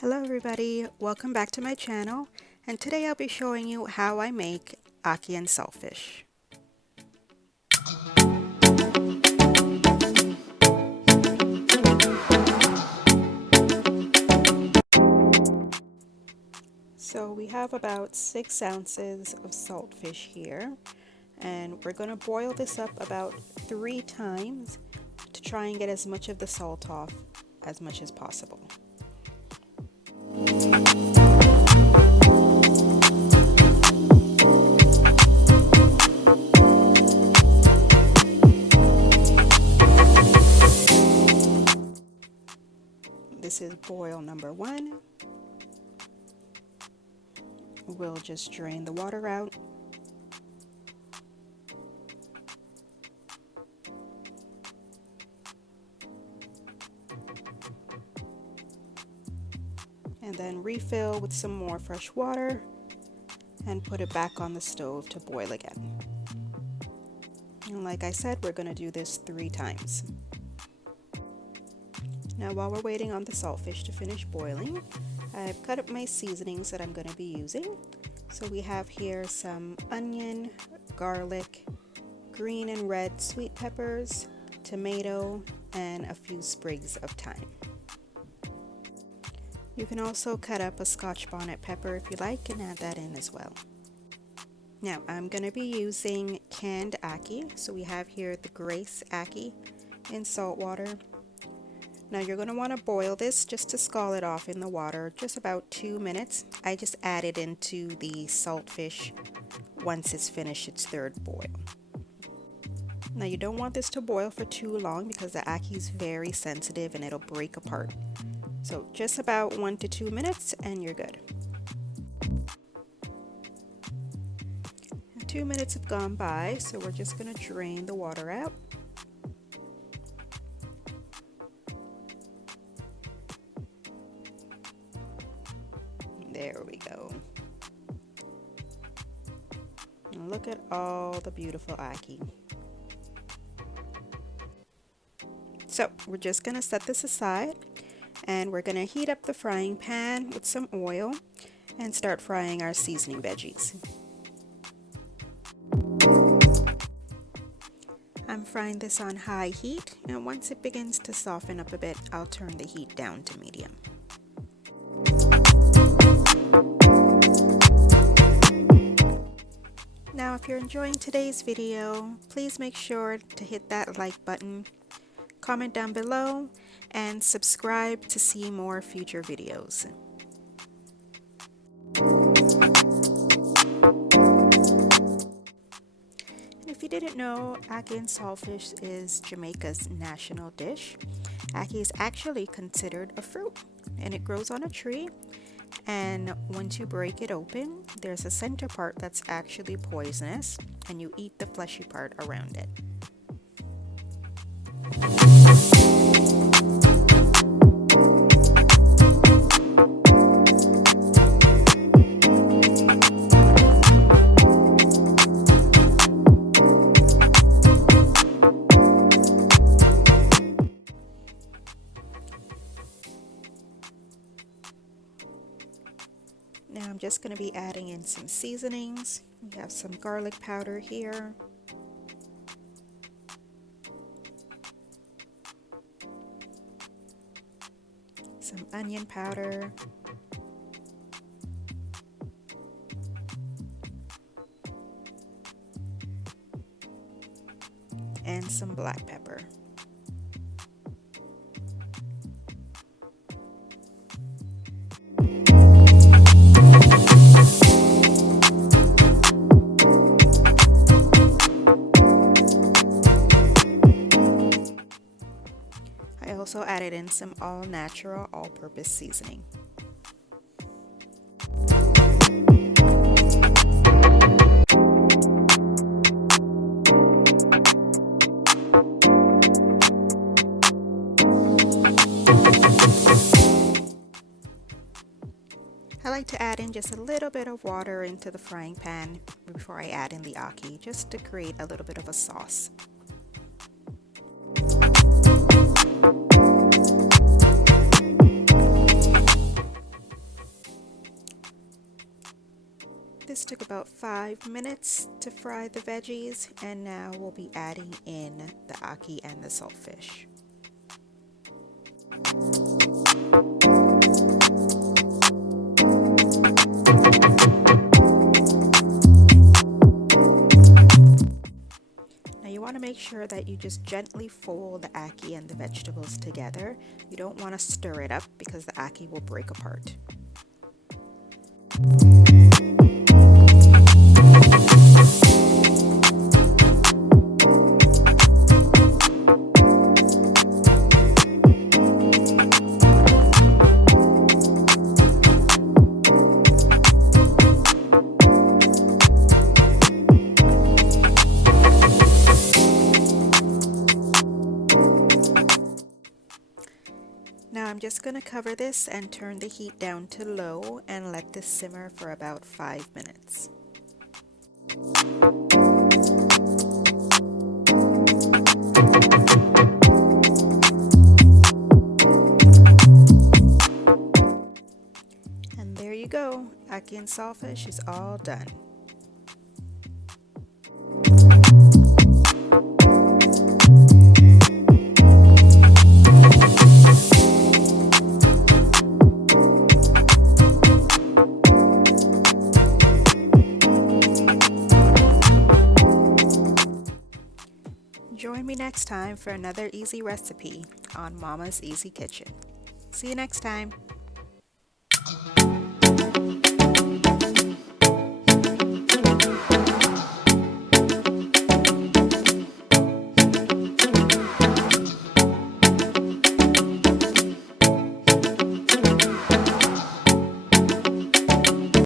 Hello everybody, welcome back to my channel, and today I'll be showing you how I make ackee and saltfish. So we have about 6 ounces of saltfish here, and we're going to boil this up about 3 times to try and get as much of the salt off as much as possible. This is boil number 1. We'll just drain the water out. And then refill with some more fresh water and put it back on the stove to boil again. And like I said, we're going to do this 3 times. Now while we're waiting on the saltfish to finish boiling, I've cut up my seasonings that I'm going to be using. So we have here some onion, garlic, green and red sweet peppers, tomato, and a few sprigs of thyme. You can also cut up a Scotch bonnet pepper if you like and add that in as well. Now I'm going to be using canned ackee. So we have here the Grace ackee in salt water. Now you're going to want to boil this just to scald it off in the water, just about 2 minutes. I just add it into the saltfish once it's finished its 3rd boil. Now you don't want this to boil for too long because the ackee is very sensitive and it'll break apart. So just about 1 to 2 minutes and you're good. 2 minutes have gone by, so we're just going to drain the water out. There we go. And look at all the beautiful ackee. So we're just going to set this aside and we're going to heat up the frying pan with some oil and start frying our seasoning veggies. I'm frying this on high heat, and once it begins to soften up a bit, I'll turn the heat down to medium. Now if you're enjoying today's video, please make sure to hit that like button, comment down below, and subscribe to see more future videos. And if you didn't know, ackee and saltfish is Jamaica's national dish. Ackee is actually considered a fruit, and it grows on a tree. And once you break it open, there's a center part that's actually poisonous, and you eat the fleshy part around it. Now I'm just going to be adding in some seasonings. We have some garlic powder here. Some onion powder. And some black pepper. I also added in some all-natural, all-purpose seasoning. I like to add in just a little bit of water into the frying pan before I add in the ackee, just to create a little bit of a sauce. This took about 5 minutes to fry the veggies, and now we'll be adding in the ackee and the saltfish. Now you want to make sure that you just gently fold the ackee and the vegetables together. You don't want to stir it up because the ackee will break apart. Now I'm just going to cover this and turn the heat down to low and let this simmer for about 5 minutes. And there you go, ackee and saltfish is all done. Join me next time for another easy recipe on Mama's Easy Kitchen. See you next time.